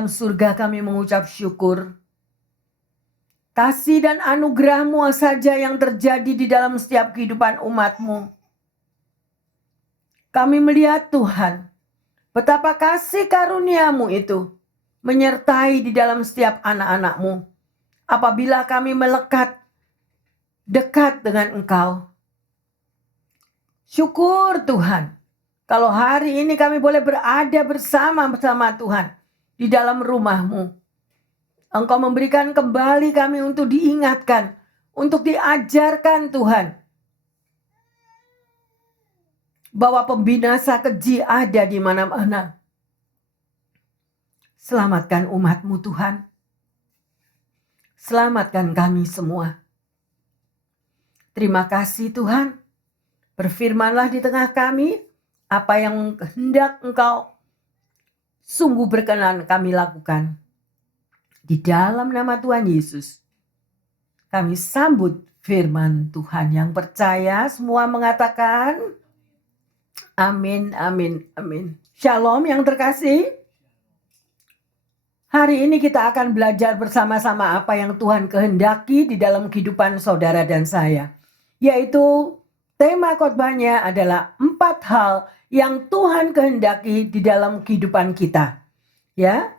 dalam surga kami mengucap syukur. Kasih dan anugerah-Mu saja yang terjadi di dalam setiap kehidupan umat-Mu. Kami melihat Tuhan, betapa kasih karunia-Mu itu menyertai di dalam setiap anak-anak-Mu. Apabila kami melekat dekat dengan Engkau. Syukur Tuhan, kalau hari ini kami boleh berada bersama Tuhan di dalam rumah-Mu. Engkau memberikan kembali kami untuk diingatkan, untuk diajarkan Tuhan, bahwa pembinasa keji ada di mana-mana. Selamatkan umat-Mu Tuhan. Selamatkan kami semua. Terima kasih Tuhan. Berfirmanlah di tengah kami, apa yang hendak Engkau sungguh berkenan kami lakukan. Di dalam nama Tuhan Yesus, kami sambut firman Tuhan. Yang percaya semua mengatakan, amin, amin, amin. Shalom yang terkasih. Hari ini kita akan belajar bersama-sama apa yang Tuhan kehendaki di dalam kehidupan saudara dan saya. Yaitu tema khotbahnya adalah 4 hal yang Tuhan kehendaki di dalam kehidupan kita. Ya,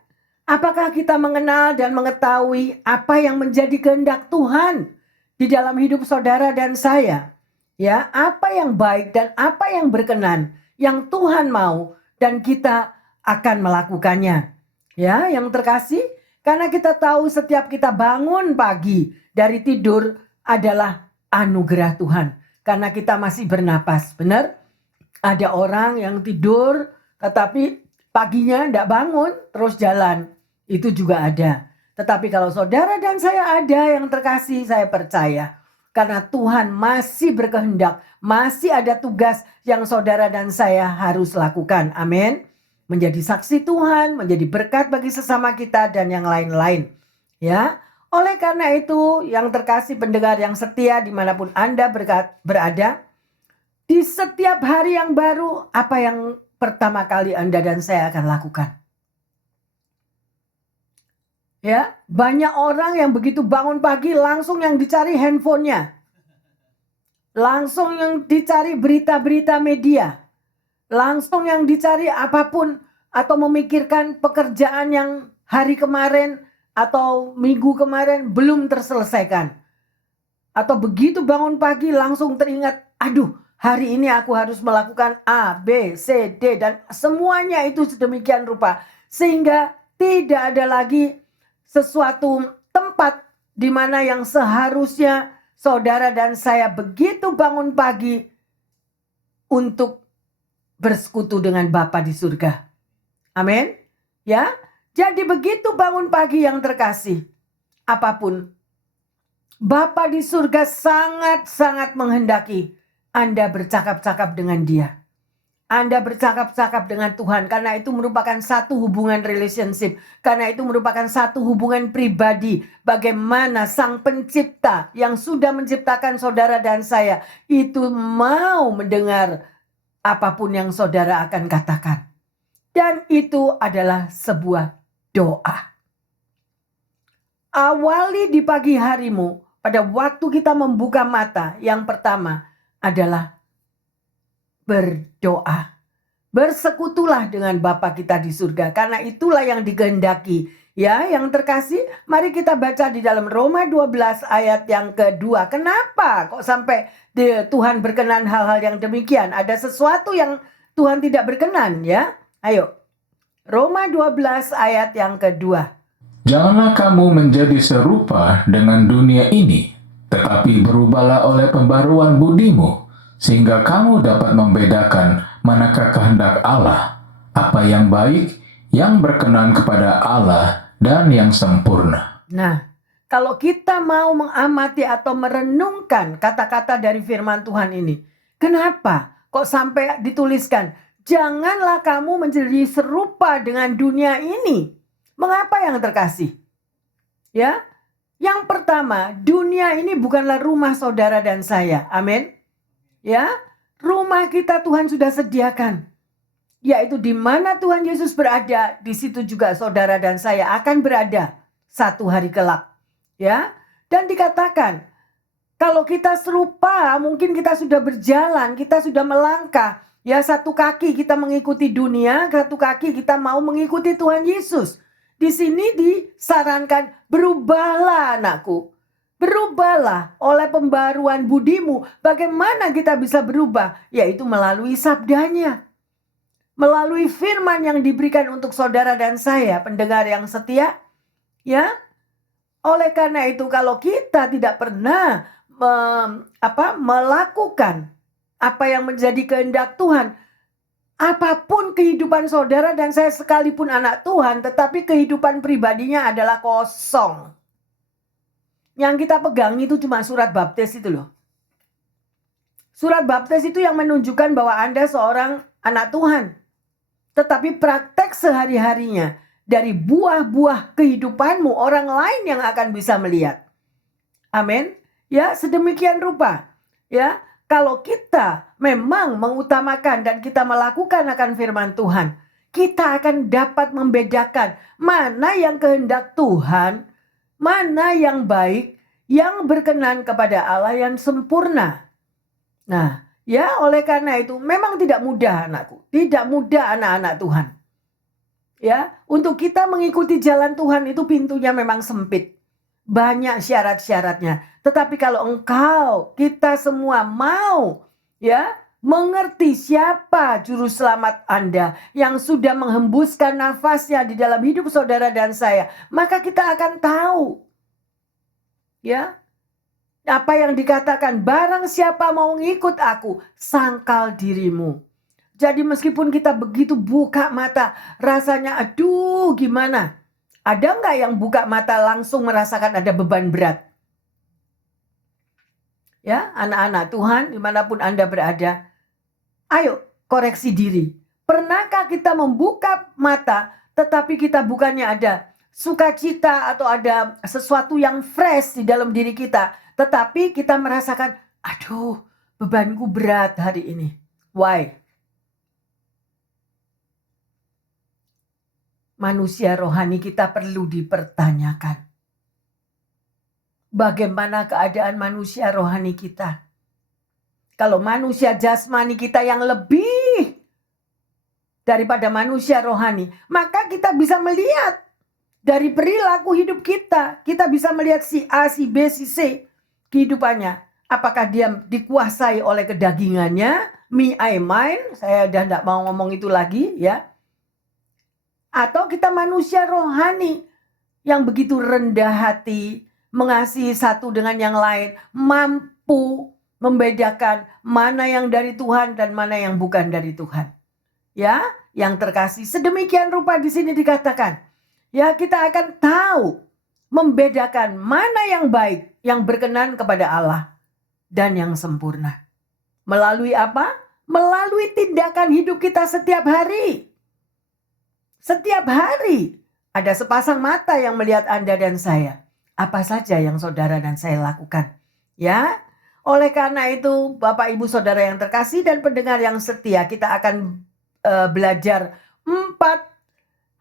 apakah kita mengenal dan mengetahui apa yang menjadi kehendak Tuhan di dalam hidup saudara dan saya? Ya, apa yang baik dan apa yang berkenan yang Tuhan mau dan kita akan melakukannya. Ya, yang terkasih, karena kita tahu setiap kita bangun pagi dari tidur adalah anugerah Tuhan. Karena kita masih bernapas, benar? Ada orang yang tidur tetapi paginya tidak bangun terus jalan. Itu juga ada. Tetapi kalau saudara dan saya ada yang terkasih, saya percaya. Karena Tuhan masih berkehendak, masih ada tugas yang saudara dan saya harus lakukan. Amin. Menjadi saksi Tuhan, menjadi berkat bagi sesama kita dan yang lain-lain. Ya, oleh karena itu yang terkasih pendengar yang setia dimanapun Anda berada, di setiap hari yang baru, apa yang pertama kali Anda dan saya akan lakukan? Ya, banyak orang yang begitu bangun pagi langsung yang dicari handphonenya. Langsung yang dicari berita-berita media. Langsung yang dicari apapun atau memikirkan pekerjaan yang hari kemarin atau minggu kemarin belum terselesaikan. Atau begitu bangun pagi langsung teringat, aduh hari ini aku harus melakukan A, B, C, D dan semuanya itu sedemikian rupa. Sehingga tidak ada lagi sesuatu tempat di mana yang seharusnya saudara dan saya begitu bangun pagi untuk bersekutu dengan Bapa di surga. Amin. Ya. Jadi begitu bangun pagi yang terkasih, apapun, Bapa di surga sangat-sangat menghendaki Anda bercakap-cakap dengan Dia. Anda bercakap-cakap dengan Tuhan karena itu merupakan satu hubungan relationship. Karena itu merupakan satu hubungan pribadi. Bagaimana Sang Pencipta yang sudah menciptakan saudara dan saya itu mau mendengar apapun yang saudara akan katakan. Dan itu adalah sebuah doa. Awali di pagi harimu pada waktu kita membuka mata. Yang pertama adalah berdoa. Bersekutulah dengan Bapa kita di surga. Karena itulah yang dikehendaki. Ya, yang terkasih, mari kita baca di dalam Roma 12 ayat yang kedua. Kenapa kok sampai Tuhan berkenan hal-hal yang demikian? Ada sesuatu yang Tuhan tidak berkenan, ya? Ayo. Roma 12 ayat yang kedua. Janganlah kamu menjadi serupa dengan dunia ini, tetapi berubahlah oleh pembaruan budimu, sehingga kamu dapat membedakan manakah kehendak Allah, apa yang baik, yang berkenan kepada Allah, dan yang sempurna. Nah, kalau kita mau mengamati atau merenungkan kata-kata dari firman Tuhan ini, kenapa kok sampai dituliskan, janganlah kamu menjadi serupa dengan dunia ini. Mengapa yang terkasih? Ya, yang pertama, dunia ini bukanlah rumah saudara dan saya. Amin. Ya, rumah kita Tuhan sudah sediakan. yaitu di mana Tuhan Yesus berada, di situ juga saudara dan saya akan berada satu hari kelak. Ya, dan dikatakan kalau kita serupa, mungkin kita sudah berjalan, kita sudah melangkah. Ya, satu kaki kita mengikuti dunia, satu kaki kita mau mengikuti Tuhan Yesus. Di sini disarankan, berubahlah anakku. Berubahlah oleh pembaruan budimu. Bagaimana kita bisa berubah? Yaitu melalui sabdanya. Melalui firman yang diberikan untuk saudara dan saya, pendengar yang setia. Ya, oleh karena itu kalau kita tidak pernah melakukan apa yang menjadi kehendak Tuhan, apapun kehidupan saudara dan saya sekalipun anak Tuhan, tetapi kehidupan pribadinya adalah kosong. Yang kita pegang itu cuma surat baptis itu loh. Surat baptis itu yang menunjukkan bahwa Anda seorang anak Tuhan. Tetapi praktek sehari-harinya, dari buah-buah kehidupanmu, orang lain yang akan bisa melihat. Amin. Ya, sedemikian rupa. Ya, kalau kita memang mengutamakan dan kita melakukan akan firman Tuhan, kita akan dapat membedakan mana yang kehendak Tuhan, mana yang baik, yang berkenan kepada Allah yang sempurna. Nah, ya, oleh karena itu memang tidak mudah anakku, tidak mudah anak-anak Tuhan. Ya, untuk kita mengikuti jalan Tuhan itu pintunya memang sempit. Banyak syarat-syaratnya. Tetapi kalau kita semua mau ya mengerti siapa juru selamat Anda yang sudah menghembuskan nafasnya di dalam hidup saudara dan saya, maka kita akan tahu ya apa yang dikatakan, barang siapa mau ngikut aku, sangkal dirimu. Jadi meskipun kita begitu buka mata, rasanya aduh gimana? Ada nggak yang buka mata langsung merasakan ada beban berat? Ya, anak-anak Tuhan dimanapun Anda berada, ayo koreksi diri. Pernahkah kita membuka mata tetapi kita bukannya ada sukacita atau ada sesuatu yang fresh di dalam diri kita, tetapi kita merasakan, aduh bebanku berat hari ini. Why? Manusia rohani kita perlu dipertanyakan. Bagaimana keadaan manusia rohani kita? Kalau manusia jasmani kita yang lebih daripada manusia rohani, maka kita bisa melihat dari perilaku hidup kita. Kita bisa melihat si A, si B, si C kehidupannya. Apakah dia dikuasai oleh kedagingannya? Me, I, mine. Saya udah tidak mau ngomong itu lagi ya. Atau kita manusia rohani yang begitu rendah hati, mengasihi satu dengan yang lain, mampu membedakan mana yang dari Tuhan dan mana yang bukan dari Tuhan. Ya, yang terkasih, sedemikian rupa di sini dikatakan, ya kita akan tahu membedakan mana yang baik, yang berkenan kepada Allah dan yang sempurna. Melalui apa? Melalui tindakan hidup kita setiap hari. Setiap hari ada sepasang mata yang melihat Anda dan saya. Apa saja yang saudara dan saya lakukan. Ya, oleh karena itu Bapak Ibu Saudara yang terkasih dan pendengar yang setia, kita akan belajar 4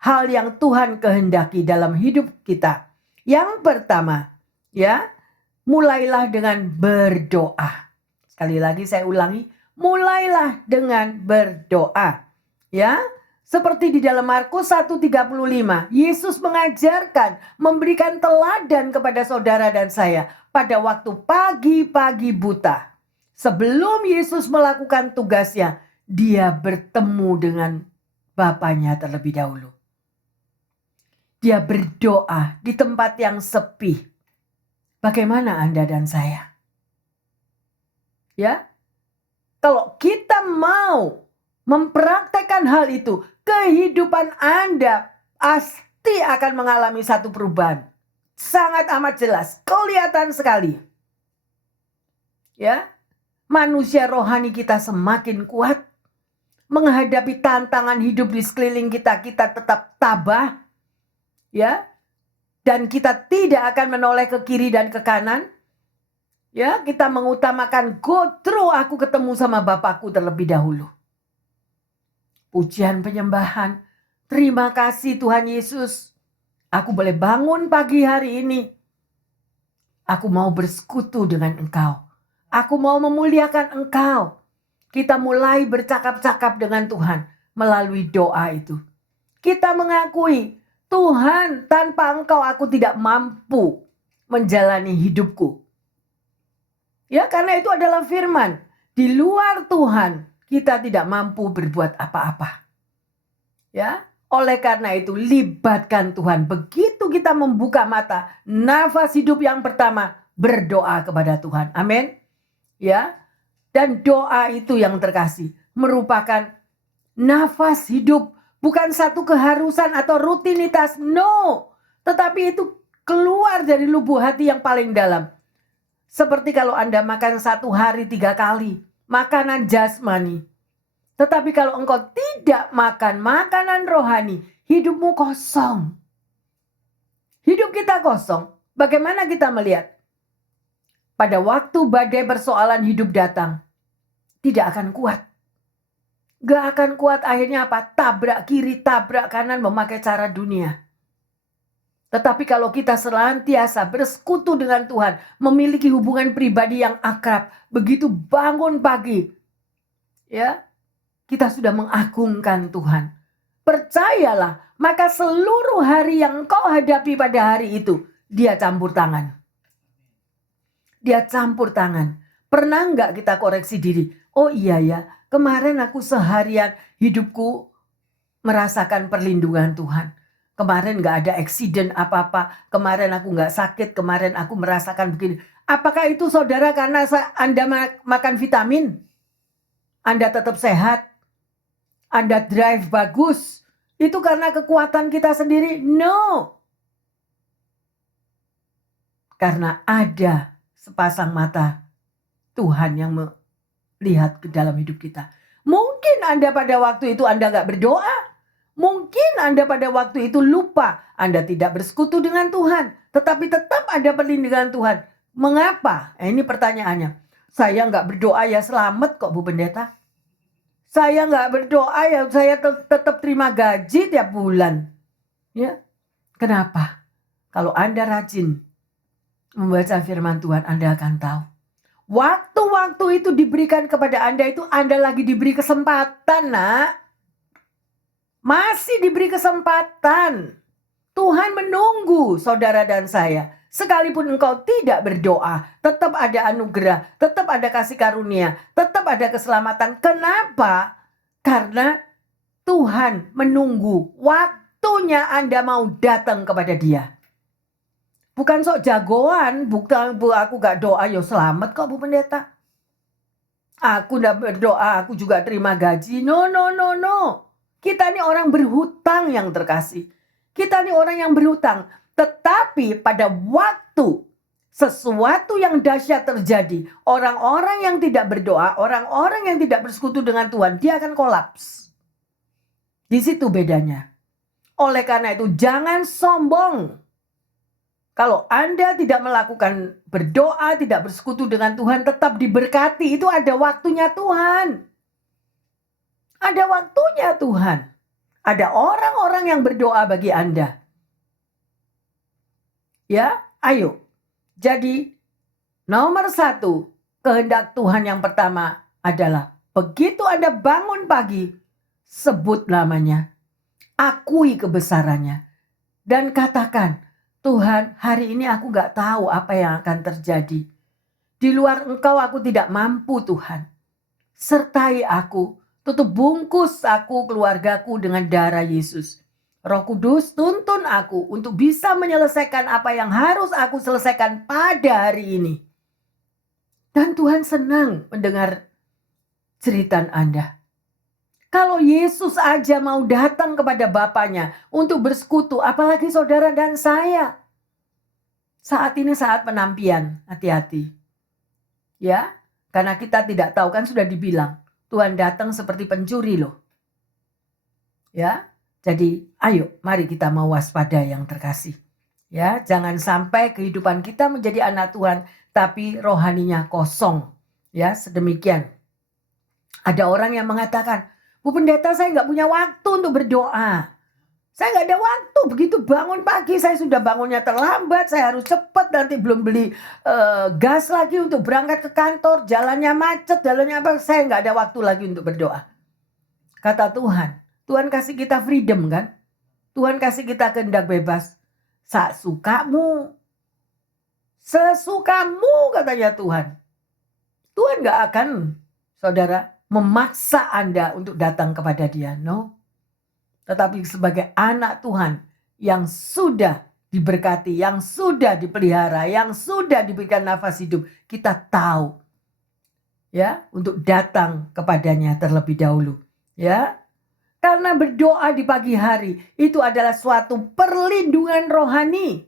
hal yang Tuhan kehendaki dalam hidup kita. Yang pertama, ya, mulailah dengan berdoa. Sekali lagi saya ulangi, mulailah dengan berdoa. Ya, seperti di dalam Markus 1:35, Yesus mengajarkan, memberikan teladan kepada saudara dan saya pada waktu pagi-pagi buta. Sebelum Yesus melakukan tugasnya, dia bertemu dengan Bapanya terlebih dahulu. Dia berdoa di tempat yang sepi. Bagaimana Anda dan saya? Ya, kalau kita mau mempraktekkan hal itu, kehidupan Anda pasti akan mengalami satu perubahan. Sangat amat jelas, kelihatan sekali. Ya, manusia rohani kita semakin kuat. Menghadapi tantangan hidup di sekeliling kita, kita tetap tabah. Ya, dan kita tidak akan menoleh ke kiri dan ke kanan. Ya, kita mengutamakan go through, aku ketemu sama Bapakku terlebih dahulu. pujian penyembahan. Terima kasih Tuhan Yesus. Aku boleh bangun pagi hari ini. Aku mau bersekutu dengan Engkau. Aku mau memuliakan Engkau. Kita mulai bercakap-cakap dengan Tuhan melalui doa itu. Kita mengakui, Tuhan, tanpa Engkau aku tidak mampu menjalani hidupku. Ya, karena itu adalah firman. Di luar Tuhan, kita tidak mampu berbuat apa-apa. Ya, oleh karena itu libatkan Tuhan. Begitu kita membuka mata, nafas hidup yang pertama, berdoa kepada Tuhan. Amin. Ya. Dan doa itu yang terkasih merupakan nafas hidup, bukan satu keharusan atau rutinitas. No. Tetapi itu keluar dari lubuk hati yang paling dalam. Seperti kalau Anda makan satu hari 3 kali, makanan jasmani. Tetapi kalau engkau tidak makan makanan rohani, hidupmu kosong. Hidup kita kosong. Bagaimana kita melihat? Pada waktu badai persoalan hidup datang, tidak akan kuat. Gak akan kuat, akhirnya apa? Tabrak kiri, tabrak kanan memakai cara dunia. Tetapi kalau kita senantiasa bersekutu dengan Tuhan, memiliki hubungan pribadi yang akrab, begitu bangun pagi, ya, kita sudah mengagungkan Tuhan. Percayalah, maka seluruh hari yang kau hadapi pada hari itu, dia campur tangan. Dia campur tangan. Pernah nggak kita koreksi diri? Oh iya ya, kemarin aku seharian hidupku merasakan perlindungan Tuhan. Kemarin nggak ada eksiden apa-apa. Kemarin aku nggak sakit. Kemarin aku merasakan begini. Apakah itu saudara karena Anda makan vitamin? Anda tetap sehat? Anda drive bagus? Itu karena kekuatan kita sendiri? No. Karena ada sepasang mata Tuhan yang melihat ke dalam hidup kita. Mungkin Anda pada waktu itu Anda gak berdoa. Mungkin Anda pada waktu itu lupa. Anda tidak bersekutu dengan Tuhan. Tetapi tetap ada perlindungan Tuhan. Mengapa? Ini pertanyaannya. Saya gak berdoa ya selamat kok Bu Pendeta. Saya gak berdoa ya saya tetap terima gaji tiap bulan. Ya, kenapa? Kalau Anda rajin membaca firman Tuhan, Anda akan tahu. Waktu-waktu itu diberikan kepada Anda itu Anda lagi diberi kesempatan, nak. Masih diberi kesempatan. Tuhan menunggu saudara dan saya. Sekalipun engkau tidak berdoa, tetap ada anugerah, tetap ada kasih karunia, tetap ada keselamatan. Kenapa? Karena Tuhan menunggu waktunya Anda mau datang kepada Dia. Bukan sok jagoan, bukan aku gak doa ya selamat kok Bu Pendeta. Aku gak berdoa, aku juga terima gaji. No. Kita ini orang berhutang yang terkasih. Kita ini orang yang berhutang. Tetapi pada waktu sesuatu yang dahsyat terjadi, orang-orang yang tidak berdoa, orang-orang yang tidak bersekutu dengan Tuhan, dia akan kolaps. Di situ bedanya. Oleh karena itu jangan sombong. Kalau Anda tidak melakukan berdoa, tidak bersekutu dengan Tuhan, tetap diberkati. Itu ada waktunya Tuhan. Ada waktunya Tuhan. Ada orang-orang yang berdoa bagi Anda. Ya, ayo. Jadi, nomor 1, kehendak Tuhan yang pertama adalah begitu Anda bangun pagi, sebut namanya. Akui kebesarannya. Dan katakan, Tuhan, hari ini aku gak tahu apa yang akan terjadi. Di luar Engkau aku tidak mampu, Tuhan. Sertai aku, tutup bungkus aku, keluargaku dengan darah Yesus. Roh Kudus tuntun aku untuk bisa menyelesaikan apa yang harus aku selesaikan pada hari ini. Dan Tuhan senang mendengar cerita Anda. Kalau Yesus aja mau datang kepada Bapaknya untuk bersekutu, apalagi saudara dan saya. Saat ini saat penampian, hati-hati. Ya, karena kita tidak tahu, kan sudah dibilang, Tuhan datang seperti pencuri loh. Ya, jadi ayo mari kita mau waspada yang terkasih. Ya, jangan sampai kehidupan kita menjadi anak Tuhan tapi rohaninya kosong. Ya, sedemikian. Ada orang yang mengatakan, Bu Pendeta, saya nggak punya waktu untuk berdoa. Saya nggak ada waktu, begitu bangun pagi saya sudah bangunnya terlambat, saya harus cepat, nanti belum beli gas lagi untuk berangkat ke kantor, jalannya macet, jalannya apa, saya nggak ada waktu lagi untuk berdoa. Kata Tuhan, Tuhan kasih kita freedom kan? Tuhan kasih kita kehendak bebas. Sesukamu, katanya Tuhan. Tuhan nggak akan, saudara, memaksa Anda untuk datang kepada Dia, no. Tetapi sebagai anak Tuhan yang sudah diberkati, yang sudah dipelihara, yang sudah diberikan nafas hidup, kita tahu ya untuk datang kepadanya terlebih dahulu, ya. Karena berdoa di pagi hari itu adalah suatu perlindungan rohani.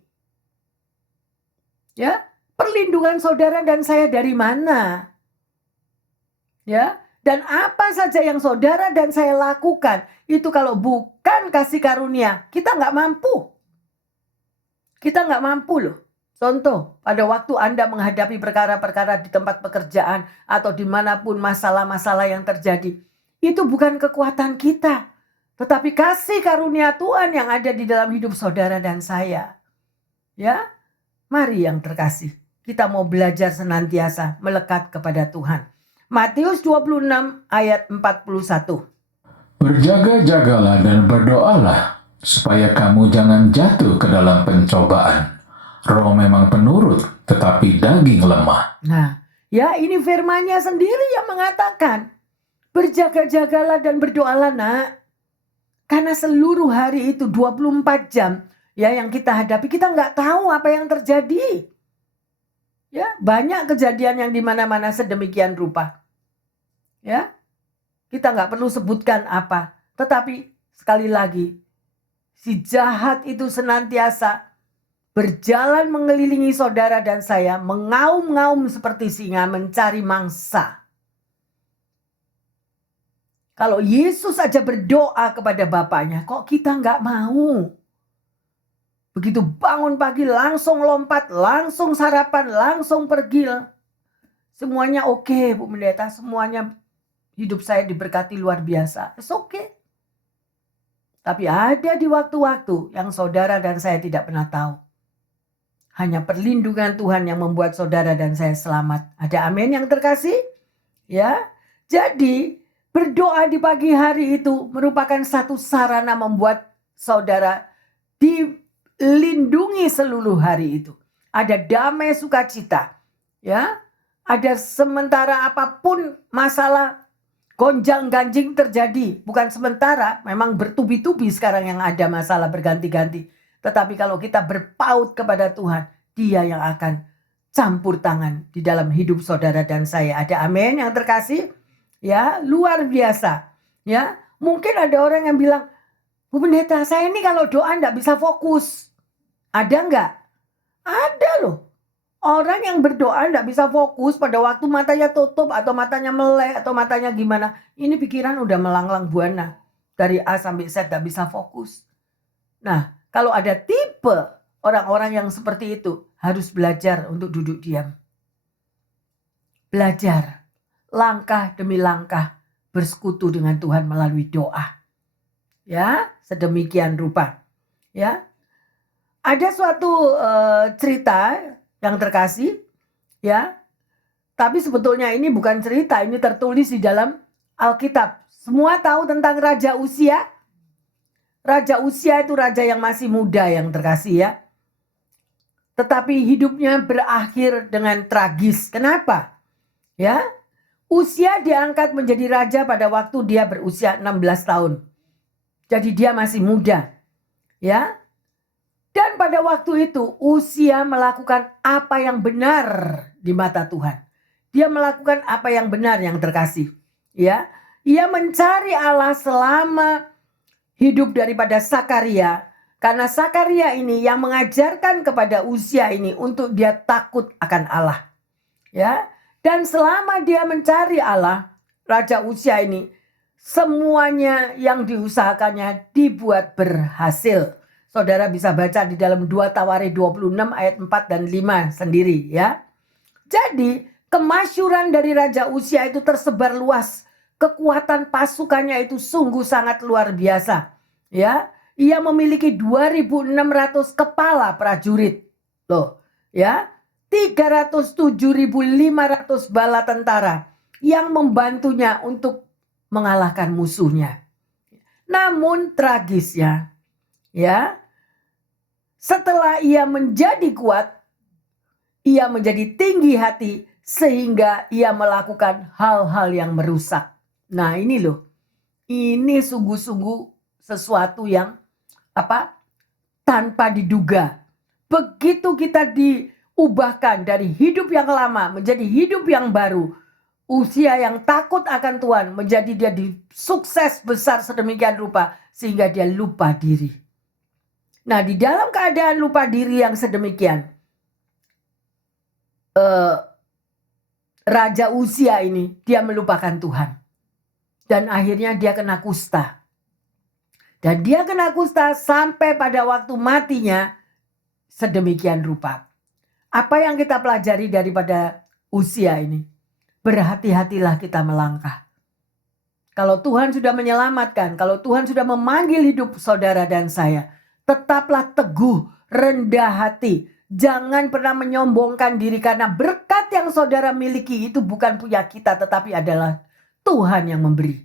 Ya, perlindungan saudara dan saya dari mana? Ya, dan apa saja yang saudara dan saya lakukan, itu kalau bukan kasih karunia, kita nggak mampu. Kita nggak mampu loh. Contoh, pada waktu Anda menghadapi perkara-perkara di tempat pekerjaan atau dimanapun masalah-masalah yang terjadi, itu bukan kekuatan kita, tetapi kasih karunia Tuhan yang ada di dalam hidup saudara dan saya. Ya, mari yang terkasih, kita mau belajar senantiasa melekat kepada Tuhan. Matius 26 ayat 41. Berjaga-jagalah dan berdoalah, supaya kamu jangan jatuh ke dalam pencobaan. Roh memang penurut, tetapi daging lemah. Nah, ya ini firman-Nya sendiri yang mengatakan, berjaga-jagalah dan berdoalah nak. Karena seluruh hari itu 24 jam ya yang kita hadapi, kita nggak tahu apa yang terjadi. Ya, banyak kejadian yang di mana-mana sedemikian rupa. Ya, kita nggak perlu sebutkan apa, tetapi sekali lagi, si jahat itu senantiasa berjalan mengelilingi saudara dan saya, mengaum-ngaum seperti singa mencari mangsa. Kalau Yesus aja berdoa kepada Bapaknya, kok kita nggak mau? Begitu bangun pagi langsung lompat, langsung sarapan, langsung pergi. Semuanya oke, Bu Pendeta, semuanya hidup saya diberkati luar biasa. It's okay. Tapi ada di waktu-waktu yang saudara dan saya tidak pernah tahu. Hanya perlindungan Tuhan yang membuat saudara dan saya selamat. Ada amin yang terkasih? Ya. Jadi berdoa di pagi hari itu merupakan satu sarana membuat saudara dilindungi seluruh hari itu. Ada damai sukacita. Ya. Ada sementara apapun masalah gonjang-ganjing terjadi, bukan sementara, memang bertubi-tubi sekarang yang ada masalah berganti-ganti. Tetapi kalau kita berpaut kepada Tuhan, Dia yang akan campur tangan di dalam hidup saudara dan saya. Ada amin yang terkasih? Ya, luar biasa. Ya, mungkin ada orang yang bilang, Bu Pendeta, saya ini kalau doa enggak bisa fokus. Ada enggak? Ada loh. Orang yang berdoa tidak bisa fokus pada waktu matanya tutup atau matanya melek atau matanya gimana. Ini pikiran udah melanglang buana. Dari A sampai Z tidak bisa fokus. Nah, kalau ada tipe orang-orang yang seperti itu, harus belajar untuk duduk diam. Belajar. Langkah demi langkah bersekutu dengan Tuhan melalui doa. Ya, sedemikian rupa. Ya. Ada suatu cerita yang terkasih, ya. Tapi sebetulnya ini bukan cerita, ini tertulis di dalam Alkitab. Semua tahu tentang Raja Uzia? Raja Uzia itu raja yang masih muda yang terkasih ya. Tetapi hidupnya berakhir dengan tragis. Kenapa? Ya. Uzia diangkat menjadi raja pada waktu dia berusia 16 tahun. Jadi dia masih muda. Ya. Dan pada waktu itu Uzia melakukan apa yang benar di mata Tuhan. Dia melakukan apa yang benar yang terkasih. Ya, ia mencari Allah selama hidup daripada Sakaria. Karena Sakaria ini yang mengajarkan kepada Uzia ini untuk dia takut akan Allah. Ya, dan selama dia mencari Allah, Raja Uzia ini semuanya yang diusahakannya dibuat berhasil. Saudara bisa baca di dalam 2 Tawarikh 26 ayat 4 dan 5 sendiri ya. Jadi kemasyhuran dari Raja Uzia itu tersebar luas kekuatan pasukannya itu sungguh sangat luar biasa. Ya, ia memiliki 2.600 kepala prajurit. Loh, ya. 307.500 bala tentara yang membantunya untuk mengalahkan musuhnya. Namun tragisnya, ya, setelah ia menjadi kuat, ia menjadi tinggi hati sehingga ia melakukan hal-hal yang merusak. Nah, ini loh. Ini sungguh-sungguh sesuatu yang tanpa diduga. Begitu kita diubahkan dari hidup yang lama menjadi hidup yang baru, usia yang takut akan Tuhan menjadi dia sukses besar sedemikian rupa sehingga dia lupa diri. Nah, di dalam keadaan lupa diri yang sedemikian, Raja Uzia ini dia melupakan Tuhan. Dan akhirnya dia kena kusta. Dan dia kena kusta sampai pada waktu matinya sedemikian rupa. Apa yang kita pelajari daripada Uzia ini? Berhati-hatilah kita melangkah. Kalau Tuhan sudah menyelamatkan, kalau Tuhan sudah memanggil hidup saudara dan saya, tetaplah teguh, rendah hati. Jangan pernah menyombongkan diri karena berkat yang saudara miliki itu bukan punya kita tetapi adalah Tuhan yang memberi.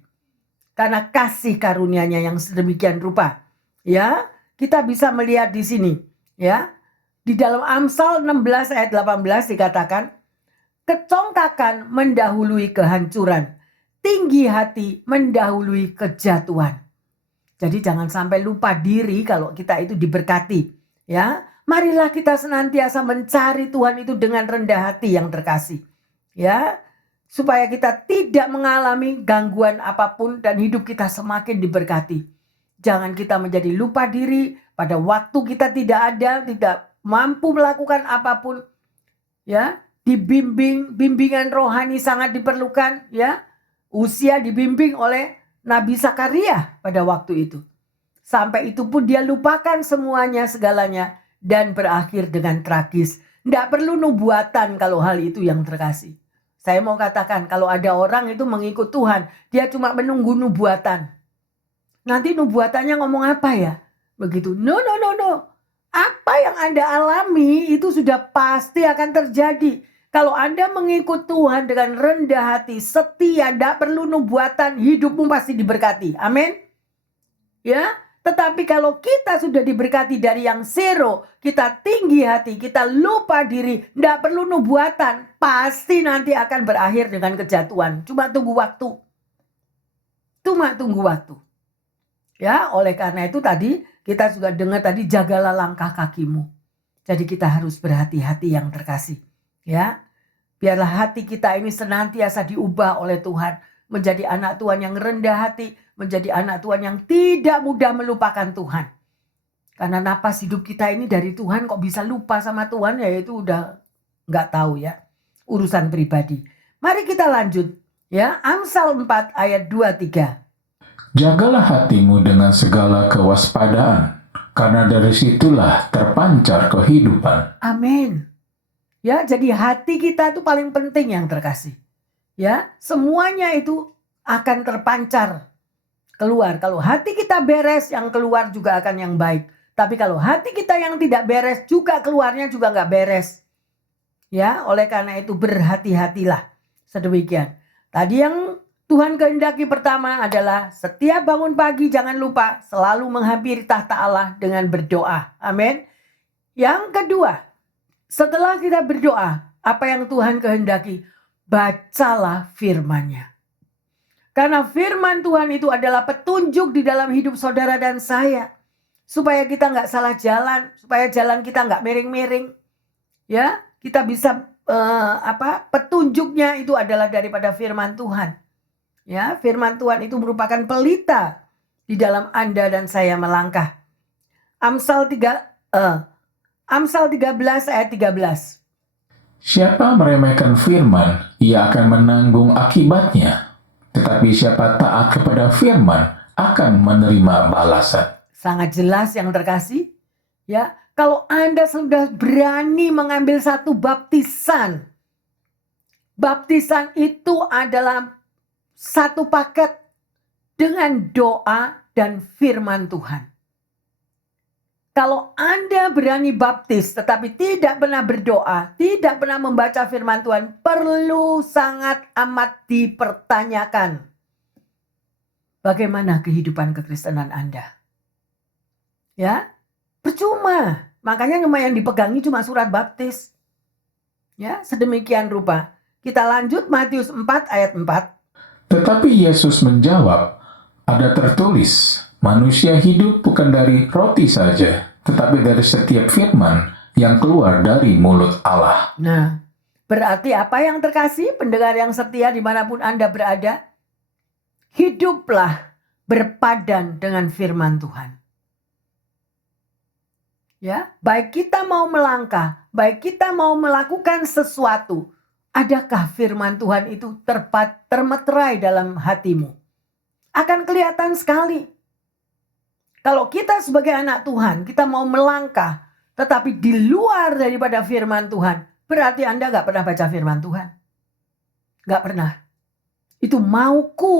Karena kasih karunia-Nya yang sedemikian rupa. Ya, kita bisa melihat di sini, ya. Di dalam Amsal 16 ayat 18 dikatakan, kecongkakan mendahului kehancuran, tinggi hati mendahului kejatuhan. Jadi jangan sampai lupa diri kalau kita itu diberkati, ya. Marilah kita senantiasa mencari Tuhan itu dengan rendah hati yang terkasih, ya. Supaya kita tidak mengalami gangguan apapun dan hidup kita semakin diberkati. Jangan kita menjadi lupa diri pada waktu kita tidak ada, tidak mampu melakukan apapun. Ya, bimbingan rohani sangat diperlukan, ya. Uzia dibimbing oleh Nabi Zakaria pada waktu itu. Sampai itu pun dia lupakan semuanya, segalanya dan berakhir dengan tragis. Tidak perlu nubuatan kalau hal itu yang terkasih. Saya mau katakan kalau ada orang itu mengikut Tuhan, dia cuma menunggu nubuatan. Nanti nubuatannya ngomong apa ya? Begitu. No. Apa yang Anda alami itu sudah pasti akan terjadi. Kalau Anda mengikut Tuhan dengan rendah hati, setia, tidak perlu nubuatan, hidupmu pasti diberkati. Amin. Ya. Tetapi kalau kita sudah diberkati dari yang zero, kita tinggi hati, kita lupa diri, tidak perlu nubuatan, pasti nanti akan berakhir dengan kejatuhan. Cuma tunggu waktu. Ya, oleh karena itu tadi kita juga dengar tadi jagalah langkah kakimu. Jadi kita harus berhati-hati yang terkasih. Ya, biarlah hati kita ini senantiasa diubah oleh Tuhan menjadi anak Tuhan yang rendah hati, menjadi anak Tuhan yang tidak mudah melupakan Tuhan. Karena napas hidup kita ini dari Tuhan, kok bisa lupa sama Tuhan, ya itu udah nggak tahu ya. Urusan pribadi. Mari kita lanjut. Ya, Amsal 4 ayat 2-3. Jagalah hatimu dengan segala kewaspadaan, karena dari situlah terpancar kehidupan. Amin. Ya, jadi hati kita itu paling penting yang terkasih. Ya, semuanya itu akan terpancar keluar. Kalau hati kita beres, yang keluar juga akan yang baik. Tapi kalau hati kita yang tidak beres, juga keluarnya juga nggak beres. Ya, oleh karena itu berhati-hatilah. Sedemikian. Tadi yang Tuhan kehendaki pertama adalah setiap bangun pagi jangan lupa selalu menghampiri tahta Allah dengan berdoa. Amin. Yang kedua, setelah kita berdoa, apa yang Tuhan kehendaki? Bacalah firman-Nya. Karena firman Tuhan itu adalah petunjuk di dalam hidup saudara dan saya. Supaya kita nggak salah jalan. Supaya jalan kita nggak miring-miring. Ya, kita bisa petunjuknya itu adalah daripada firman Tuhan. Ya, firman Tuhan itu merupakan pelita di dalam Anda dan saya melangkah. Amsal 13 ayat 13. Siapa meremehkan firman, ia akan menanggung akibatnya. Tetapi siapa taat kepada firman akan menerima balasan. Sangat jelas yang terkasih. Ya, kalau Anda sudah berani mengambil satu baptisan. Baptisan itu adalah satu paket dengan doa dan firman Tuhan. Kalau Anda berani baptis tetapi tidak pernah berdoa, tidak pernah membaca firman Tuhan, perlu sangat amat dipertanyakan. Bagaimana kehidupan kekristenan Anda? Ya, percuma. Makanya cuma yang dipegangi cuma surat baptis. Ya, sedemikian rupa. Kita lanjut Matius 4 ayat 4. Tetapi Yesus menjawab, ada tertulis, manusia hidup bukan dari roti saja, tetapi dari setiap firman yang keluar dari mulut Allah. Nah, berarti apa yang terkasih, pendengar yang setia dimanapun Anda berada? Hiduplah berpadan dengan firman Tuhan. Ya, baik kita mau melangkah, baik kita mau melakukan sesuatu, adakah firman Tuhan itu termeterai dalam hatimu? Akan kelihatan sekali. Kalau kita sebagai anak Tuhan, kita mau melangkah, tetapi di luar daripada firman Tuhan, berarti Anda gak pernah baca firman Tuhan. Gak pernah. Itu mauku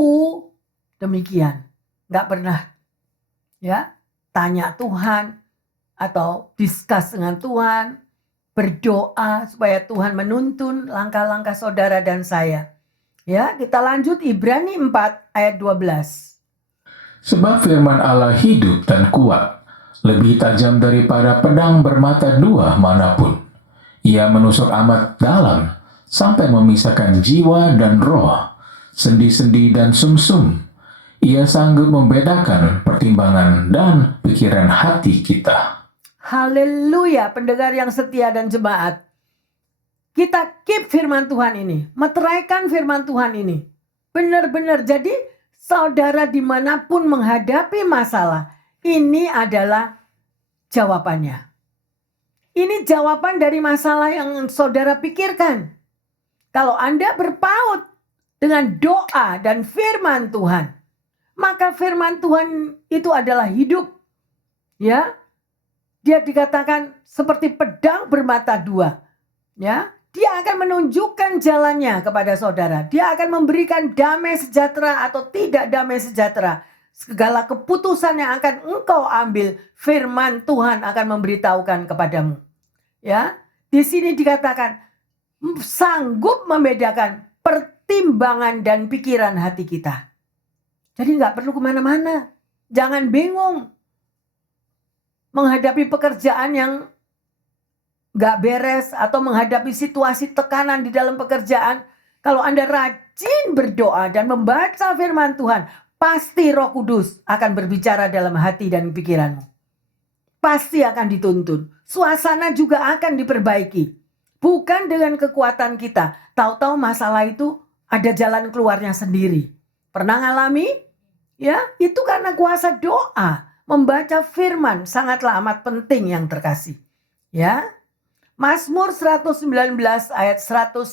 demikian. Gak pernah. Ya, tanya Tuhan, atau diskus dengan Tuhan, berdoa supaya Tuhan menuntun langkah-langkah saudara dan saya. Ya, kita lanjut Ibrani 4 ayat 12. Sebab firman Allah hidup dan kuat, lebih tajam daripada pedang bermata dua manapun. Ia menusuk amat dalam, sampai memisahkan jiwa dan roh, sendi-sendi dan sumsum. Ia sanggup membedakan pertimbangan dan pikiran hati kita. Haleluya, pendengar yang setia dan jemaat. Kita keep firman Tuhan ini. Meteraikan firman Tuhan ini. Benar-benar. Jadi saudara dimanapun menghadapi masalah, ini adalah jawabannya. Ini jawaban dari masalah yang saudara pikirkan. Kalau Anda berpaut dengan doa dan firman Tuhan, maka firman Tuhan itu adalah hidup. Ya, dia dikatakan seperti pedang bermata dua. Ya, dia akan menunjukkan jalannya kepada saudara. Dia akan memberikan damai sejahtera atau tidak damai sejahtera. Segala keputusan yang akan engkau ambil, firman Tuhan akan memberitahukan kepadamu. Ya, di sini dikatakan sanggup membedakan pertimbangan dan pikiran hati kita. Jadi nggak perlu kemana-mana. Jangan bingung menghadapi pekerjaan yang gak beres atau menghadapi situasi tekanan di dalam pekerjaan. Kalau Anda rajin berdoa dan membaca firman Tuhan, pasti Roh Kudus akan berbicara dalam hati dan pikiranmu. Pasti akan dituntun. Suasana juga akan diperbaiki. Bukan dengan kekuatan kita. Tahu-tahu masalah itu ada jalan keluarnya sendiri. Pernah ngalami? Ya, itu karena kuasa doa. Membaca firman sangatlah amat penting yang terkasih. Ya. Mazmur 119 ayat 105.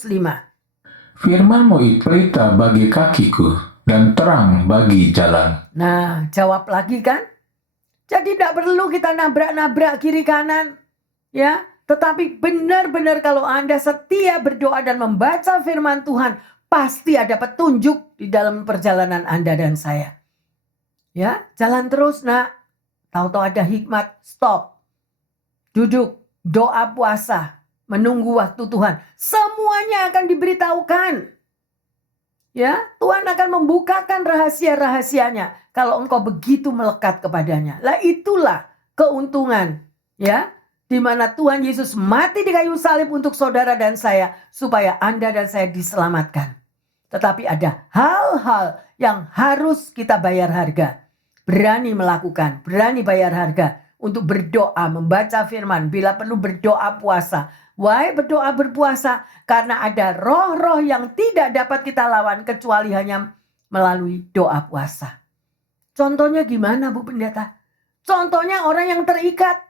Firman-Mu pelita bagi kakiku dan terang bagi jalan. Nah, jawab lagi kan? Jadi tidak perlu kita nabrak-nabrak kiri kanan. Ya, tetapi benar-benar kalau Anda setia berdoa dan membaca firman Tuhan, pasti ada petunjuk di dalam perjalanan Anda dan saya. Ya, jalan terus, Nak. Tahu-tahu ada hikmat, stop. Duduk, doa puasa, menunggu waktu Tuhan. Semuanya akan diberitahukan. Ya, Tuhan akan membukakan rahasia-rahasianya kalau engkau begitu melekat kepadanya. Lah itulah keuntungan, ya, di mana Tuhan Yesus mati di kayu salib untuk saudara dan saya supaya Anda dan saya diselamatkan. Tetapi ada hal-hal yang harus kita bayar harga. Berani melakukan, berani bayar harga untuk berdoa, membaca firman, bila perlu berdoa puasa. Why berdoa berpuasa? Karena ada roh-roh yang tidak dapat kita lawan kecuali hanya melalui doa puasa. Contohnya gimana, Bu Pendeta? Contohnya orang yang terikat.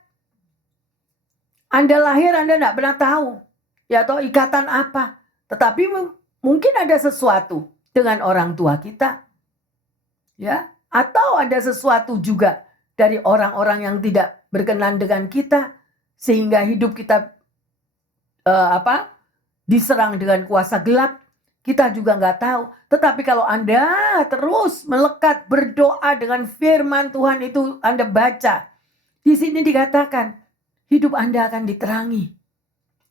Anda lahir, Anda tidak pernah tahu. Ya, atau ikatan apa. Tetapi mungkin ada sesuatu dengan orang tua kita. Ya, atau ada sesuatu juga dari orang-orang yang tidak berkenan dengan kita. Sehingga hidup kita diserang dengan kuasa gelap. Kita juga nggak tahu. Tetapi kalau Anda terus melekat berdoa dengan firman Tuhan itu Anda baca. Di sini dikatakan hidup Anda akan diterangi.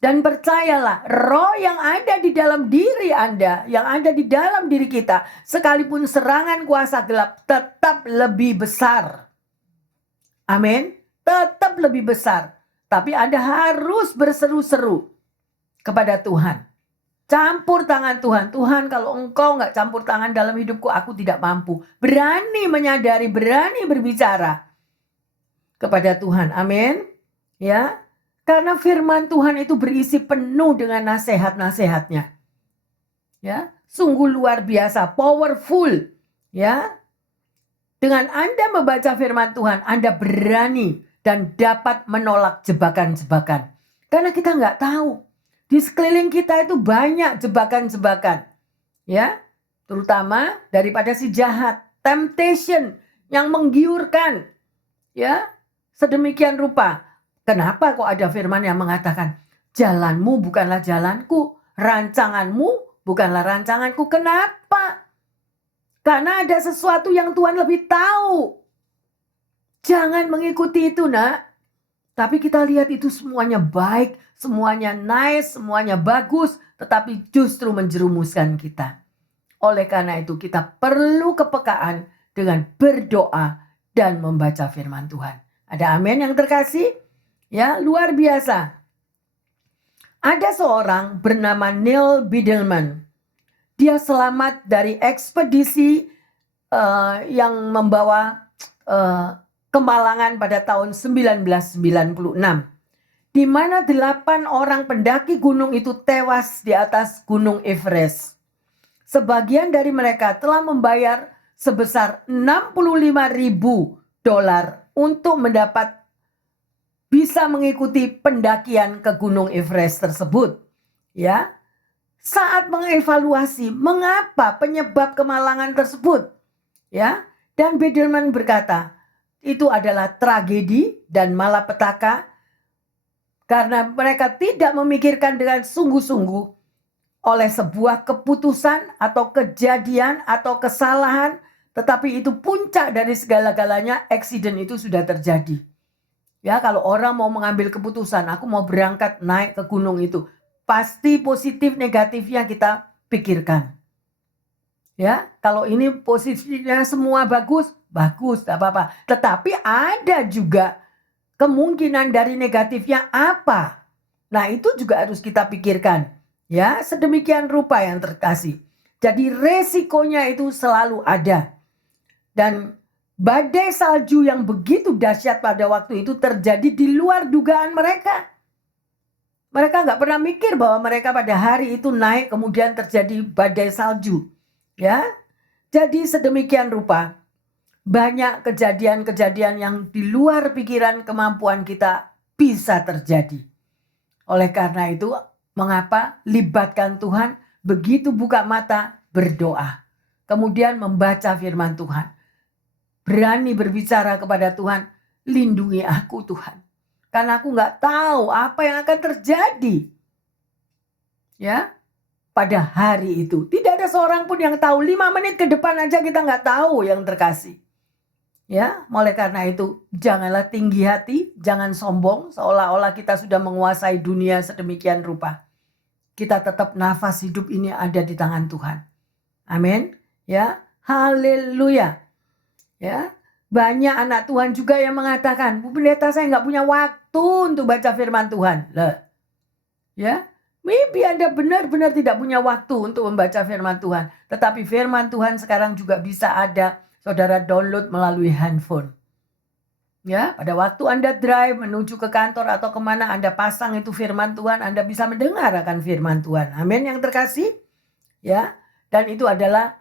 Dan percayalah, roh yang ada di dalam diri Anda, yang ada di dalam diri kita, sekalipun serangan kuasa gelap tetap lebih besar. Amin. Tetap lebih besar. Tapi Anda harus berseru-seru kepada Tuhan. Campur tangan Tuhan. Tuhan, kalau Engkau nggak campur tangan dalam hidupku, aku tidak mampu. Berani menyadari, berani berbicara kepada Tuhan. Amin. Ya. Karena firman Tuhan itu berisi penuh dengan nasihat-nasihatnya. Ya, sungguh luar biasa, powerful. Ya. Dengan Anda membaca firman Tuhan, Anda berani dan dapat menolak jebakan-jebakan. Karena kita nggak tahu. Di sekeliling kita itu banyak jebakan-jebakan. Ya, terutama daripada si jahat. Temptation yang menggiurkan. Ya, sedemikian rupa. Kenapa kok ada firman yang mengatakan, jalanmu bukanlah jalanku, rancanganmu bukanlah rancanganku. Kenapa? Karena ada sesuatu yang Tuhan lebih tahu. Jangan mengikuti itu, nak. Tapi kita lihat itu semuanya baik, semuanya nice, semuanya bagus, tetapi justru menjerumuskan kita. Oleh karena itu kita perlu kepekaan dengan berdoa dan membaca firman Tuhan. Ada amin yang terkasih? Ya, luar biasa. Ada seorang bernama Neil Bidelman. Dia selamat dari ekspedisi yang membawa kemalangan pada tahun 1996. Di mana 8 orang pendaki gunung itu tewas di atas gunung Everest. Sebagian dari mereka telah membayar sebesar $65.000 untuk mendapat bisa mengikuti pendakian ke gunung Everest tersebut. Ya. Saat mengevaluasi mengapa penyebab kemalangan tersebut. Ya. Dan Bidelman berkata, itu adalah tragedi dan malapetaka karena mereka tidak memikirkan dengan sungguh-sungguh oleh sebuah keputusan atau kejadian atau kesalahan, tetapi itu puncak dari segala-galanya, eksiden itu sudah terjadi. Ya, kalau orang mau mengambil keputusan, aku mau berangkat naik ke gunung itu, pasti positif negatifnya kita pikirkan. Ya, kalau ini posisinya semua bagus, tidak apa-apa. Tetapi ada juga kemungkinan dari negatifnya apa. Nah, itu juga harus kita pikirkan. Ya, sedemikian rupa yang terkasih. Jadi resikonya itu selalu ada. Dan badai salju yang begitu dahsyat pada waktu itu terjadi di luar dugaan mereka. Mereka nggak pernah mikir bahwa mereka pada hari itu naik kemudian terjadi badai salju. Ya, jadi sedemikian rupa banyak kejadian-kejadian yang di luar pikiran kemampuan kita bisa terjadi. Oleh karena itu, mengapa libatkan Tuhan, begitu buka mata berdoa, kemudian membaca firman Tuhan. Berani berbicara kepada Tuhan, lindungi aku Tuhan. Karena aku nggak tahu apa yang akan terjadi. Ya, pada hari itu. Tidak ada seorang pun yang tahu. 5 menit ke depan aja kita nggak tahu yang terkasih. Ya, oleh karena itu janganlah tinggi hati, jangan sombong seolah-olah kita sudah menguasai dunia sedemikian rupa. Kita tetap nafas hidup ini ada di tangan Tuhan. Amin. Ya, haleluya. Ya, banyak anak Tuhan juga yang mengatakan, Bu Pendeta, saya nggak punya waktu untuk baca firman Tuhan. Lah, ya, maybe Anda benar-benar tidak punya waktu untuk membaca firman Tuhan. Tetapi firman Tuhan sekarang juga bisa ada, saudara download melalui handphone. Ya, pada waktu Anda drive menuju ke kantor atau kemana Anda pasang itu firman Tuhan, Anda bisa mendengar akan firman Tuhan. Amin yang terkasih. Ya, dan itu adalah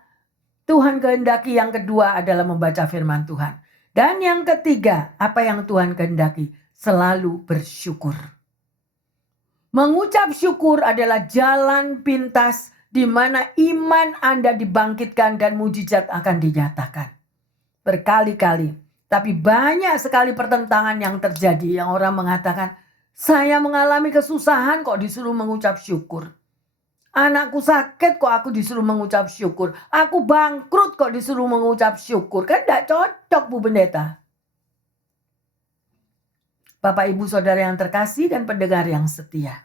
Tuhan kehendaki. Yang kedua adalah membaca firman Tuhan. Dan yang ketiga, apa yang Tuhan kehendaki? Selalu bersyukur. Mengucap syukur adalah jalan pintas di mana iman Anda dibangkitkan dan mujizat akan dinyatakan. Berkali-kali. Tapi banyak sekali pertentangan yang terjadi. Yang orang mengatakan, saya mengalami kesusahan kok disuruh mengucap syukur. Anakku sakit kok aku disuruh mengucap syukur. Aku bangkrut kok disuruh mengucap syukur. Kan tidak cocok, Bu Pendeta. Bapak, Ibu, Saudara yang terkasih dan pendengar yang setia.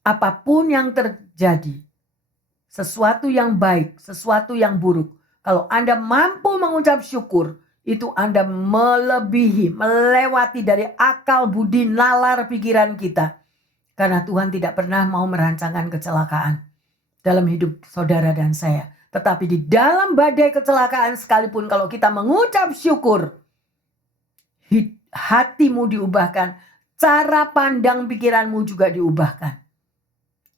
Apapun yang terjadi, sesuatu yang baik, sesuatu yang buruk, kalau Anda mampu mengucap syukur, itu Anda melebihi, melewati dari akal, budi, nalar, pikiran kita. Karena Tuhan tidak pernah mau merancangkan kecelakaan dalam hidup saudara dan saya. Tetapi di dalam badai kecelakaan sekalipun kalau kita mengucap syukur, hatimu diubahkan, cara pandang pikiranmu juga diubahkan.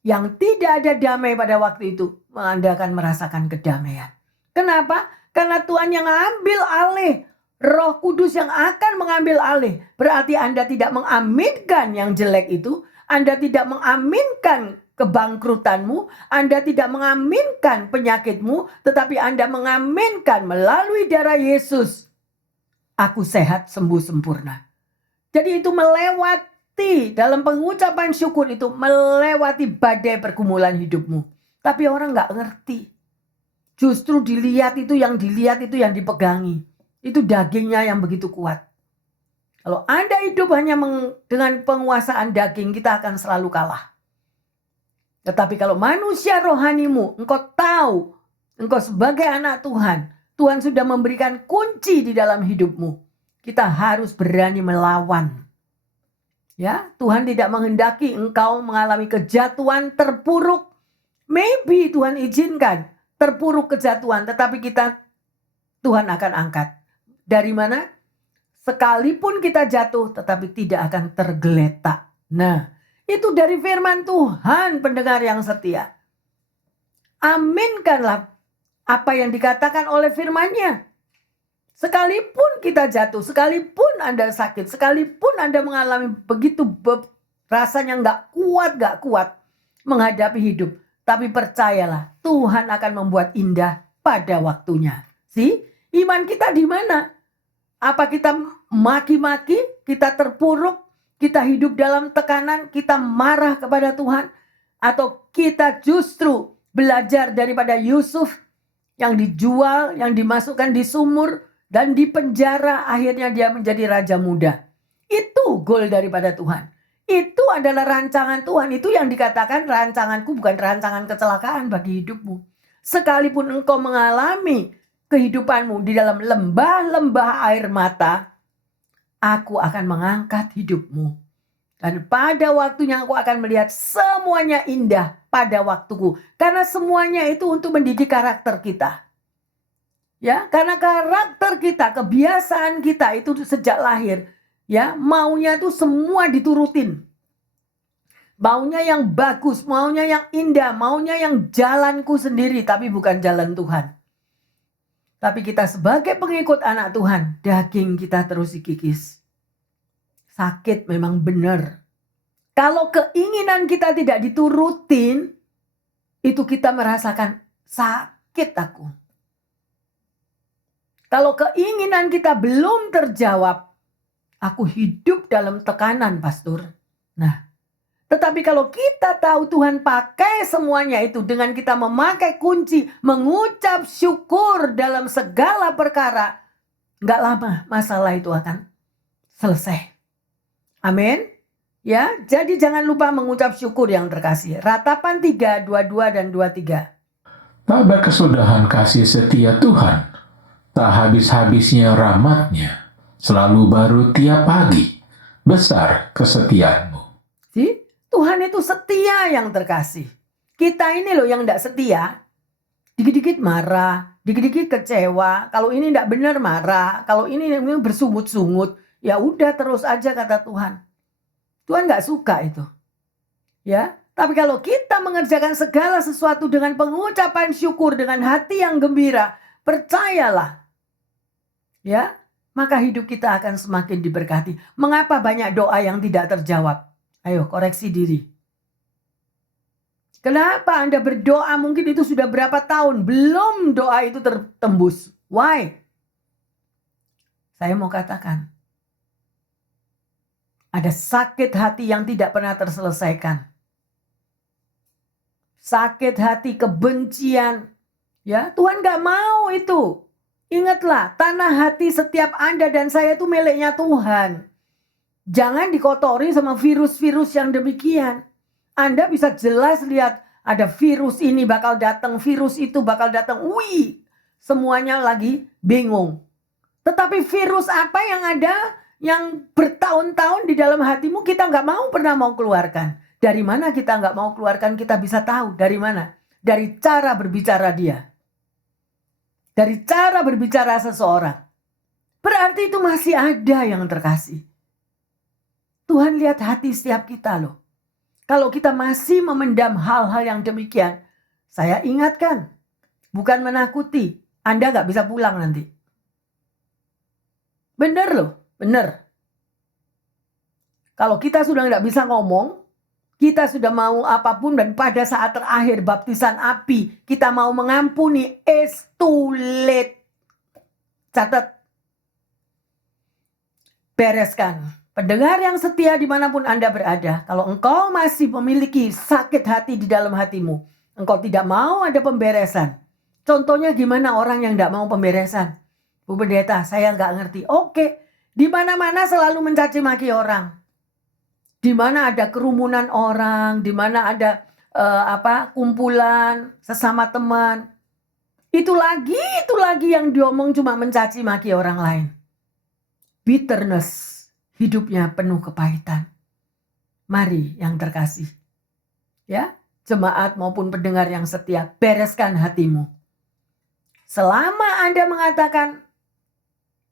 Yang tidak ada damai pada waktu itu, Anda akan merasakan kedamaian. Kenapa? Karena Tuhan yang ambil alih, Roh Kudus yang akan mengambil alih. Berarti Anda tidak mengaminkan yang jelek itu, Anda tidak mengaminkan kebangkrutanmu, Anda tidak mengaminkan penyakitmu, tetapi Anda mengaminkan melalui darah Yesus, aku sehat sembuh sempurna. Jadi itu melewati, dalam pengucapan syukur itu melewati badai pergumulan hidupmu. Tapi orang gak ngerti. Justru dilihat itu yang dipegangi. Itu dagingnya yang begitu kuat. Kalau Anda hidup hanya dengan penguasaan daging, kita akan selalu kalah. Tetapi kalau manusia rohanimu, engkau tahu, engkau sebagai anak Tuhan, Tuhan sudah memberikan kunci di dalam hidupmu. Kita harus berani melawan. Ya, Tuhan tidak menghendaki engkau mengalami kejatuhan terpuruk. Maybe Tuhan izinkan terpuruk kejatuhan, tetapi Tuhan akan angkat. Dari mana? Sekalipun kita jatuh, tetapi tidak akan tergeletak. Nah, itu dari firman Tuhan, pendengar yang setia. Aminkanlah apa yang dikatakan oleh firman-Nya. Sekalipun kita jatuh, sekalipun Anda sakit, sekalipun Anda mengalami begitu rasanya gak kuat menghadapi hidup. Tapi percayalah, Tuhan akan membuat indah pada waktunya. Iman kita di mana? Apa kita maki-maki, kita terpuruk, kita hidup dalam tekanan, kita marah kepada Tuhan? Atau kita justru belajar daripada Yusuf yang dijual, yang dimasukkan di sumur, dan di penjara, akhirnya dia menjadi raja muda. Itu goal daripada Tuhan. Itu adalah rancangan Tuhan. Itu yang dikatakan rancanganku bukan rancangan kecelakaan bagi hidupmu. Sekalipun engkau mengalami kehidupanmu di dalam lembah-lembah air mata, aku akan mengangkat hidupmu. Dan pada waktunya aku akan melihat semuanya indah pada waktuku. Karena semuanya itu untuk mendidik karakter kita. Ya, karena karakter kita, kebiasaan kita itu sejak lahir, ya, maunya itu semua diturutin. Maunya yang bagus, maunya yang indah, maunya yang jalanku sendiri, tapi bukan jalan Tuhan. Tapi kita sebagai pengikut anak Tuhan, daging kita terus dikikis. Sakit memang benar. Kalau keinginan kita tidak diturutin, itu kita merasakan sakit aku. Kalau keinginan kita belum terjawab, aku hidup dalam tekanan, pastor. Nah, tetapi kalau kita tahu Tuhan pakai semuanya itu dengan kita memakai kunci, mengucap syukur dalam segala perkara, nggak lama masalah itu akan selesai. Amin. Ya, jadi jangan lupa mengucap syukur yang terkasih. Ratapan 3, 22 dan 23. Tak berkesudahan kasih setia Tuhan, tak habis-habisnya rahmat-Nya, selalu baru tiap pagi, besar kesetiaan-Mu. Tuhan itu setia yang terkasih. Kita ini loh yang tidak setia. Dikit-dikit marah, dikit-dikit kecewa. Kalau ini tidak benar marah, kalau ini bersungut-sungut. Ya udah terus aja kata Tuhan. Tuhan nggak suka itu. Ya, tapi kalau kita mengerjakan segala sesuatu dengan pengucapan syukur, dengan hati yang gembira, percayalah. Ya, maka hidup kita akan semakin diberkati. Mengapa banyak doa yang tidak terjawab? Ayo koreksi diri. Kenapa Anda berdoa mungkin itu sudah berapa tahun, belum doa itu tertembus? Why? Saya mau katakan, ada sakit hati yang tidak pernah terselesaikan. sakit hati, kebencian. Ya, Tuhan gak mau itu. Ingatlah, tanah hati setiap Anda dan saya itu miliknya Tuhan. Jangan dikotori sama virus-virus yang demikian. Anda bisa jelas lihat ada virus ini bakal datang, virus itu bakal datang. Wih, semuanya lagi bingung. Tetapi virus apa yang ada yang bertahun-tahun di dalam hatimu kita nggak pernah mau keluarkan. Dari mana kita nggak mau keluarkan, kita bisa tahu dari mana? Dari cara berbicara dia. Dari cara berbicara seseorang. Berarti itu masih ada yang terkasih. Tuhan lihat hati setiap kita loh. Kalau kita masih memendam hal-hal yang demikian, saya ingatkan, bukan menakuti, Anda nggak bisa pulang nanti. Bener loh, bener. Kalau kita sudah nggak bisa ngomong, kita sudah mau apapun dan pada saat terakhir baptisan api, kita mau mengampuni, it's too late. Catat. Bereskan. Pendengar yang setia dimanapun Anda berada, kalau engkau masih memiliki sakit hati di dalam hatimu, engkau tidak mau ada pemberesan. Contohnya gimana orang yang tidak mau pemberesan? Bu Pendeta, saya nggak ngerti. Oke, di mana-mana selalu mencaci maki orang. Di mana ada kerumunan orang, di mana ada kumpulan sesama teman. Itu lagi yang diomong cuma mencaci maki orang lain. Bitterness. Hidupnya penuh kepahitan. Mari yang terkasih. Ya, jemaat maupun pendengar yang setia, bereskan hatimu. Selama Anda mengatakan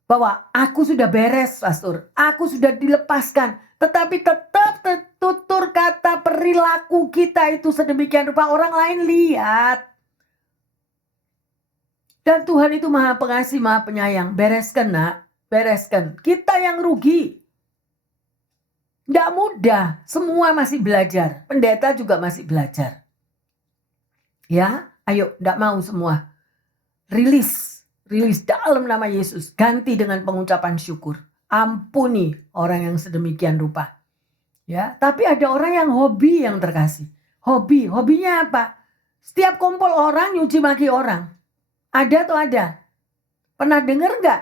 bahwa aku sudah beres, pastor, aku sudah dilepaskan, tetapi tetap tutur kata perilaku kita itu sedemikian rupa orang lain lihat. Dan Tuhan itu maha pengasih, maha penyayang. Bereskan nak, bereskan. Kita yang rugi. Tidak mudah, semua masih belajar. Pendeta juga masih belajar. Ya, ayo, tidak mau semua. Rilis dalam nama Yesus. Ganti dengan pengucapan syukur. Ampuni orang yang sedemikian rupa. Ya, tapi ada orang yang hobi yang terkasih. Hobinya apa? Setiap kumpul orang nyuci maki orang. Ada atau ada? Pernah dengar nggak?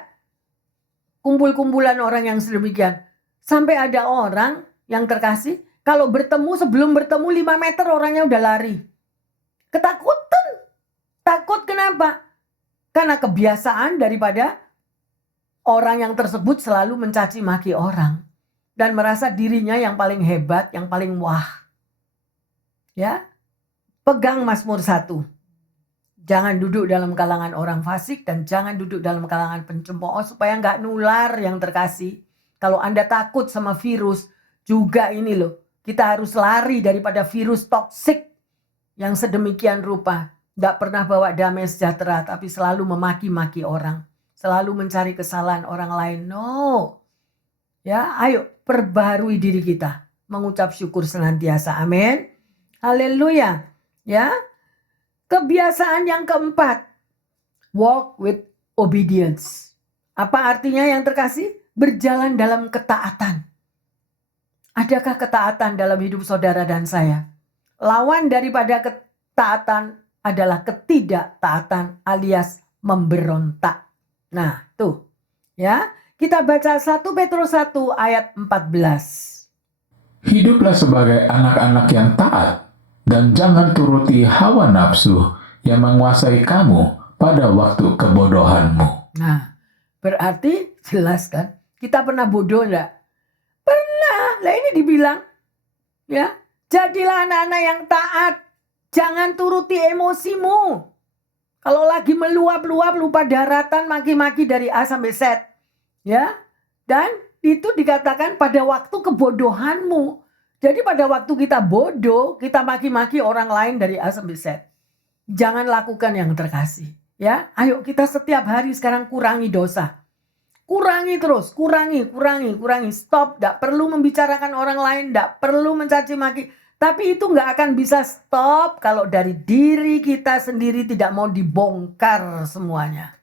Kumpul-kumpulan orang yang sedemikian. Sampai ada orang yang terkasih, kalau sebelum bertemu 5 meter orangnya udah lari. Ketakutan. Takut kenapa? Karena kebiasaan daripada orang yang tersebut selalu mencaci maki orang. Dan merasa dirinya yang paling hebat, yang paling wah. Ya, pegang Mazmur 1. Jangan duduk dalam kalangan orang fasik dan jangan duduk dalam kalangan pencemooh supaya nggak nular yang terkasih. Kalau Anda takut sama virus, juga ini loh. Kita harus lari daripada virus toksik yang sedemikian rupa. Tidak pernah bawa damai sejahtera, tapi selalu memaki-maki orang. Selalu mencari kesalahan orang lain. No. Ya, ayo perbaharui diri kita. Mengucap syukur senantiasa. Amin. Haleluya. Ya. Kebiasaan yang keempat. Walk with obedience. Apa artinya yang terkasih? Berjalan dalam ketaatan. Adakah ketaatan dalam hidup saudara dan saya? Lawan daripada ketaatan adalah ketidaktaatan alias memberontak. Nah, tuh. Ya, kita baca 1 Petrus 1 ayat 14. Hiduplah sebagai anak-anak yang taat dan jangan turuti hawa nafsu yang menguasai kamu pada waktu kebodohanmu. Nah, berarti jelas kan? Kita pernah bodoh enggak? Pernah. Lah ini dibilang. Ya, jadilah anak-anak yang taat. Jangan turuti emosimu. Kalau lagi meluap-luap, lupa daratan, maki-maki dari A sampai Z. Ya, dan itu dikatakan pada waktu kebodohanmu. Jadi pada waktu kita bodoh, kita maki-maki orang lain dari A sampai Z. Jangan lakukan yang terkasih. Ya, ayo kita setiap hari sekarang kurangi dosa. Kurangi terus, kurangi. Stop, tidak perlu membicarakan orang lain, tidak perlu mencaci maki. Tapi itu nggak akan bisa stop kalau dari diri kita sendiri tidak mau dibongkar semuanya.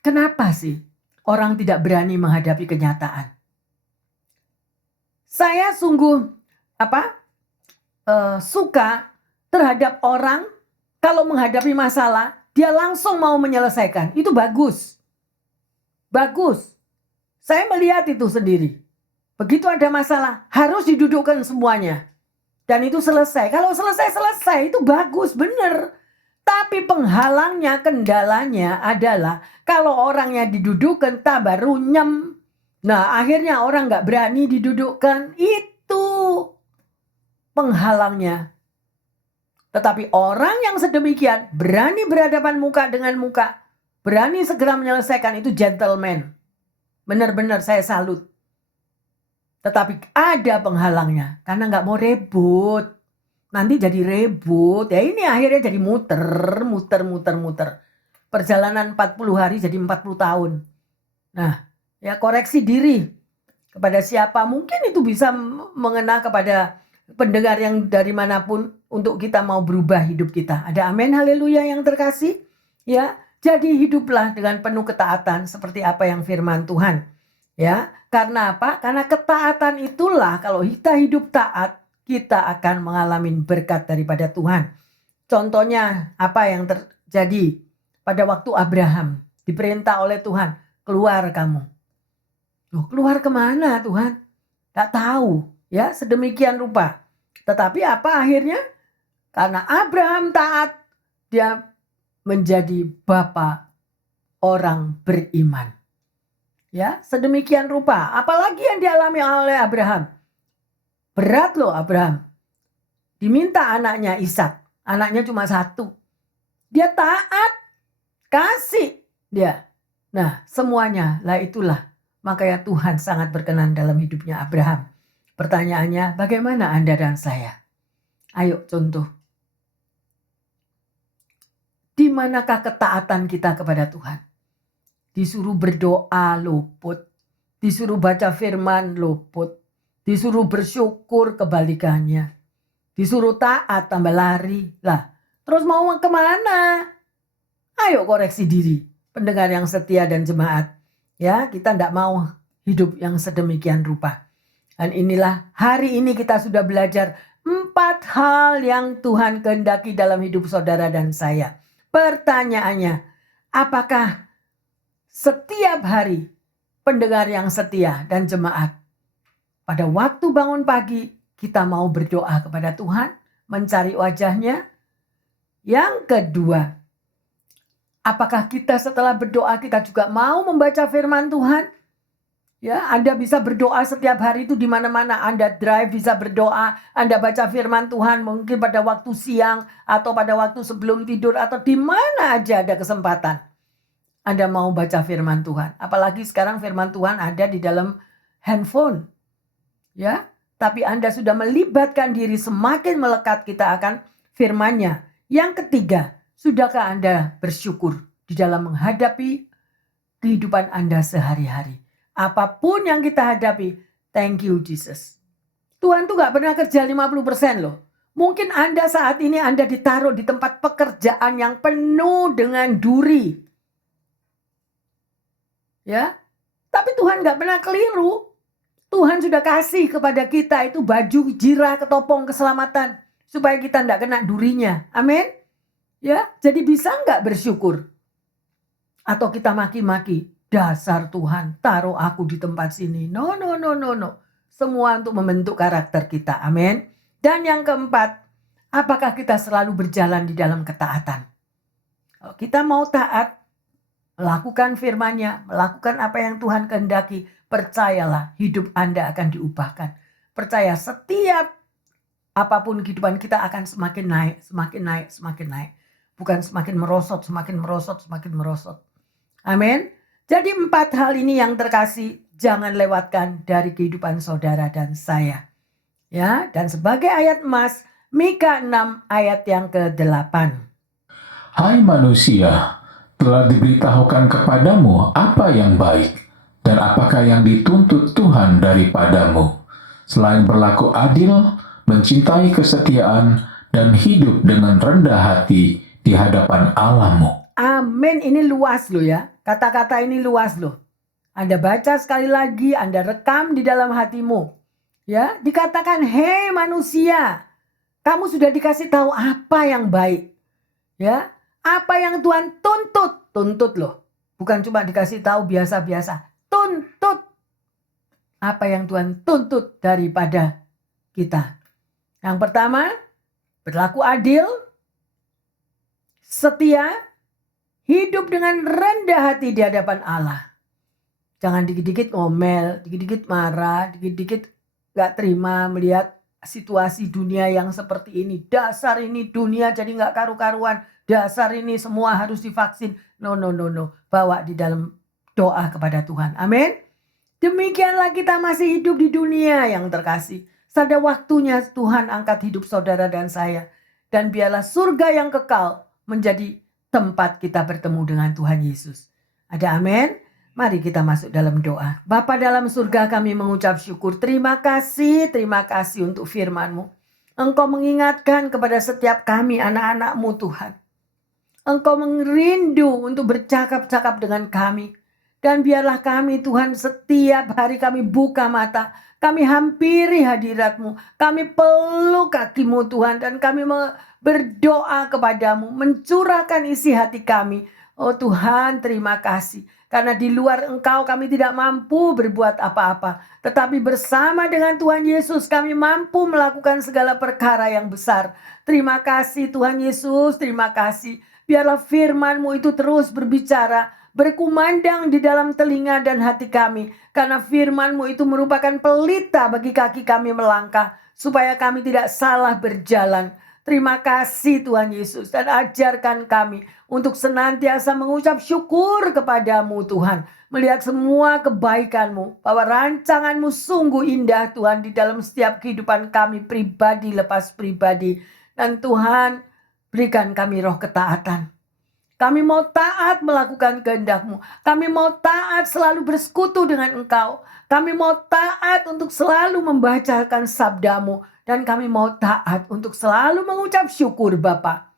Kenapa sih orang tidak berani menghadapi kenyataan? Saya sungguh suka terhadap orang, kalau menghadapi masalah, dia langsung mau menyelesaikan. Itu bagus. Bagus. Saya melihat itu sendiri. Begitu ada masalah, harus didudukkan semuanya. Dan itu selesai. Kalau selesai, itu bagus, benar. Tapi penghalangnya, kendalanya adalah kalau orangnya didudukkan, baru nyem. Nah, akhirnya orang nggak berani didudukkan. Itu penghalangnya. Tetapi orang yang sedemikian berani berhadapan muka dengan muka, berani segera menyelesaikan, itu gentleman. Benar-benar saya salut. Tetapi ada penghalangnya karena nggak mau ribut. Nanti jadi ribut. Ya ini akhirnya jadi muter. Perjalanan 40 hari jadi 40 tahun. Nah, ya koreksi diri kepada siapa. Mungkin itu bisa mengena kepada pendengar yang dari manapun untuk kita mau berubah hidup kita. Ada amin, haleluya yang terkasih. Ya, jadi hiduplah dengan penuh ketaatan seperti apa yang firman Tuhan. Ya, karena apa? Karena ketaatan itulah, kalau kita hidup taat, kita akan mengalami berkat daripada Tuhan. Contohnya apa yang terjadi pada waktu Abraham diperintah oleh Tuhan, keluar kamu. Loh, keluar kemana Tuhan? Tak tahu, ya, sedemikian rupa. Tetapi apa akhirnya? Karena Abraham taat, dia menjadi bapa orang beriman. Ya, sedemikian rupa. Apalagi yang dialami oleh Abraham. Berat loh Abraham. Diminta anaknya Ishak. Anaknya cuma satu. Dia taat. Kasih dia. Nah, semuanya lah itulah. Makanya Tuhan sangat berkenan dalam hidupnya Abraham. Pertanyaannya, bagaimana Anda dan saya? Ayo contoh. Di manakah ketaatan kita kepada Tuhan? Disuruh berdoa luput, disuruh baca firman luput, disuruh bersyukur kebalikannya, disuruh taat tambah lari. Lah, terus mau kemana? Ayo koreksi diri, pendengar yang setia dan jemaat. Ya, kita tidak mau hidup yang sedemikian rupa. Dan inilah hari ini kita sudah belajar 4 hal yang Tuhan kehendaki dalam hidup saudara dan saya. Pertanyaannya, apakah setiap hari pendengar yang setia dan jemaat, pada waktu bangun pagi kita mau berdoa kepada Tuhan, mencari wajahnya? Yang kedua, apakah kita setelah berdoa kita juga mau membaca firman Tuhan? Ya, Anda bisa berdoa setiap hari itu di mana-mana. Anda drive bisa berdoa, Anda baca firman Tuhan mungkin pada waktu siang atau pada waktu sebelum tidur atau di mana aja ada kesempatan. Anda mau baca firman Tuhan. Apalagi sekarang firman Tuhan ada di dalam handphone. Ya, tapi Anda sudah melibatkan diri, semakin melekat kita akan firman-Nya. Yang ketiga, sudahkah Anda bersyukur di dalam menghadapi kehidupan Anda sehari-hari? Apapun yang kita hadapi, thank you Jesus. Tuhan tuh gak pernah kerja 50% loh. Mungkin Anda saat ini Anda ditaruh di tempat pekerjaan yang penuh dengan duri. Ya, tapi Tuhan gak pernah keliru. Tuhan sudah kasih kepada kita itu baju jirah ketopong keselamatan supaya kita gak kena durinya. Amin. Ya, jadi bisa gak bersyukur? Atau kita maki-maki, dasar Tuhan taruh aku di tempat sini. No. Semua untuk membentuk karakter kita. Amin. Dan yang keempat, apakah kita selalu berjalan di dalam ketaatan? Kalau kita mau taat, melakukan firman-Nya, melakukan apa yang Tuhan kehendaki, percayalah hidup Anda akan diubahkan. Percaya setiap apapun kehidupan kita akan semakin naik. Bukan semakin merosot. Amin. Jadi 4 hal ini yang terkasih, jangan lewatkan dari kehidupan saudara dan saya. Ya, dan sebagai ayat emas, Mika 6 ayat yang ke-8. Hai manusia, telah diberitahukan kepadamu apa yang baik, dan apakah yang dituntut Tuhan daripadamu, selain berlaku adil, mencintai kesetiaan, dan hidup dengan rendah hati di hadapan Allahmu. Amin, ini luas loh ya. Kata-kata ini luas loh. Anda baca sekali lagi, Anda rekam di dalam hatimu. Ya, dikatakan, hei manusia, Kamu sudah dikasih tahu apa yang baik. Ya, apa yang Tuhan tuntut. Tuntut loh. Bukan cuma dikasih tahu biasa-biasa. Tuntut. Apa yang Tuhan tuntut daripada kita. Yang pertama, berlaku adil, setia, hidup dengan rendah hati di hadapan Allah. Jangan dikit-dikit ngomel, dikit-dikit marah, dikit-dikit gak terima melihat situasi dunia yang seperti ini. Dasar ini dunia jadi gak karu-karuan. Dasar ini semua harus divaksin. No. Bawa di dalam doa kepada Tuhan. Amin. Demikianlah kita masih hidup di dunia yang terkasih. Pada waktunya Tuhan angkat hidup saudara dan saya. Dan biarlah surga yang kekal menjadi tempat kita bertemu dengan Tuhan Yesus. Ada amin? Mari kita masuk dalam doa. Bapa dalam surga, kami mengucap syukur. Terima kasih untuk firman-Mu. Engkau mengingatkan kepada setiap kami anak-anak-Mu Tuhan. Engkau merindu untuk bercakap-cakap dengan kami. Dan biarlah kami Tuhan setiap hari kami buka mata. Kami hampiri hadirat-Mu. Kami peluk kaki-Mu Tuhan. Dan kami berdoa kepadamu. Mencurahkan isi hati kami. Oh Tuhan, terima kasih. Karena di luar Engkau kami tidak mampu berbuat apa-apa. Tetapi bersama dengan Tuhan Yesus kami mampu melakukan segala perkara yang besar. Terima kasih Tuhan Yesus, terima kasih. Biarlah firman-Mu itu terus berbicara, berkumandang di dalam telinga dan hati kami. Karena firman-Mu itu merupakan pelita bagi kaki kami melangkah. Supaya kami tidak salah berjalan. Terima kasih Tuhan Yesus, dan ajarkan kami untuk senantiasa mengucap syukur kepadamu Tuhan. Melihat semua kebaikan-Mu, bahwa rancangan-Mu sungguh indah Tuhan di dalam setiap kehidupan kami pribadi lepas pribadi. Dan Tuhan, berikan kami roh ketaatan. Kami mau taat melakukan kehendak-Mu. Kami mau taat selalu bersekutu dengan Engkau. Kami mau taat untuk selalu membacakan sabda-Mu. Dan kami mau taat untuk selalu mengucap syukur Bapa.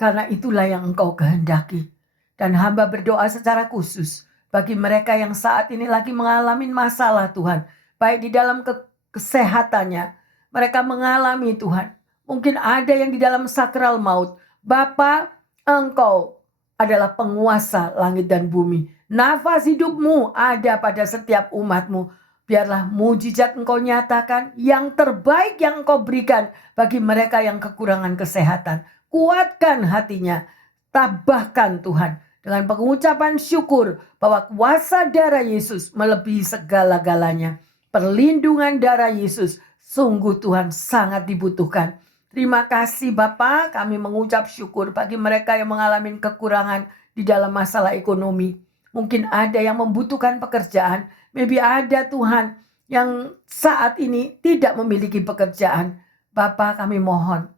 Karena itulah yang Engkau kehendaki. Dan hamba berdoa secara khusus bagi mereka yang saat ini lagi mengalami masalah Tuhan. Baik di dalam kesehatannya. Mereka mengalami Tuhan. Mungkin ada yang di dalam sakral maut. Bapa, Engkau adalah penguasa langit dan bumi. Nafas hidup-Mu ada pada setiap umat-Mu. Biarlah mujizat Engkau nyatakan, yang terbaik yang Engkau berikan bagi mereka yang kekurangan kesehatan. Kuatkan hatinya, tabahkan Tuhan dengan pengucapan syukur bahwa kuasa darah Yesus melebihi segala-galanya. Perlindungan darah Yesus sungguh Tuhan sangat dibutuhkan. Terima kasih Bapa, kami mengucap syukur bagi mereka yang mengalami kekurangan di dalam masalah ekonomi. Mungkin ada yang membutuhkan pekerjaan. Maybe ada Tuhan yang saat ini tidak memiliki pekerjaan. Bapa, kami mohon,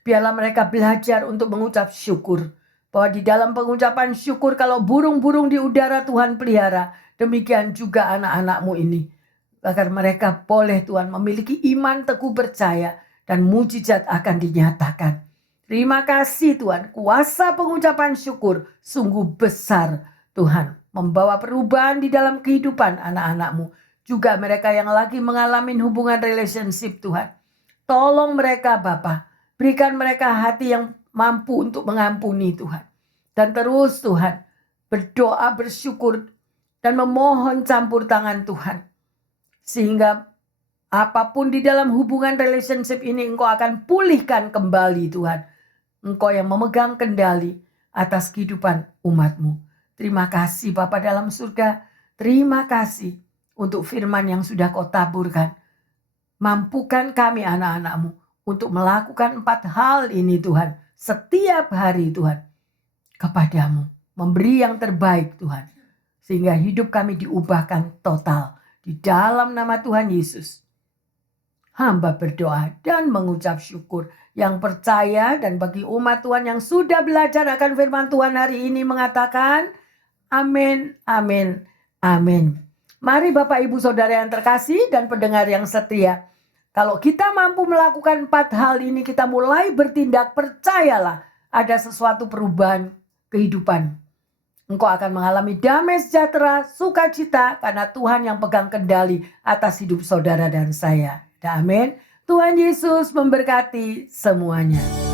biarlah mereka belajar untuk mengucap syukur. Bahwa di dalam pengucapan syukur, kalau burung-burung di udara Tuhan pelihara, demikian juga anak-anak-Mu ini. Agar mereka boleh Tuhan memiliki iman teguh percaya dan mujizat akan dinyatakan. Terima kasih Tuhan, kuasa pengucapan syukur sungguh besar Tuhan. Membawa perubahan di dalam kehidupan anak-anak-Mu. Juga mereka yang lagi mengalami hubungan relationship Tuhan. Tolong mereka Bapa. Berikan mereka hati yang mampu untuk mengampuni Tuhan. Dan terus Tuhan berdoa bersyukur dan memohon campur tangan Tuhan. Sehingga apapun di dalam hubungan relationship ini Engkau akan pulihkan kembali Tuhan. Engkau yang memegang kendali atas kehidupan umat-Mu. Terima kasih Bapa dalam surga. Terima kasih untuk firman yang sudah Kau taburkan. Mampukan kami anak-anak-Mu untuk melakukan 4 hal ini Tuhan. Setiap hari Tuhan. Kepadamu. Memberi yang terbaik Tuhan. Sehingga hidup kami diubahkan total. Di dalam nama Tuhan Yesus. Hamba berdoa dan mengucap syukur. Yang percaya dan bagi umat Tuhan yang sudah belajar akan firman Tuhan hari ini mengatakan, amin, amin, amin. Mari Bapak Ibu Saudara yang terkasih dan pendengar yang setia. Kalau kita mampu melakukan 4 hal ini, kita mulai bertindak, percayalah ada sesuatu perubahan kehidupan. Engkau akan mengalami damai sejahtera, sukacita karena Tuhan yang pegang kendali atas hidup saudara dan saya. Amin. Tuhan Yesus memberkati semuanya.